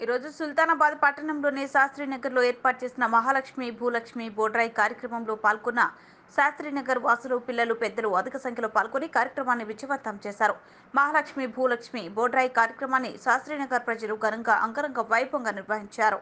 ఈరోజు సుల్తానాబాద్ పట్టణంలోని శాస్త్రీనగర్లో ఏర్పాటు చేసిన మహాలక్ష్మి భూలక్ష్మి బోడ్రాయి కార్యక్రమంలో పాల్గొన్న శాస్త్రీనగర్ వాసులు పిల్లలు పెద్దలు అధిక సంఖ్యలో పాల్గొని కార్యక్రమాన్ని విజయవంతం చేశారు. మహాలక్ష్మి భూలక్ష్మి బోడ్రాయి కార్యక్రమాన్ని శాస్త్రీనగర్ ప్రజలు ఘనంగా అంగరంగ వైభవంగా నిర్వహించారు.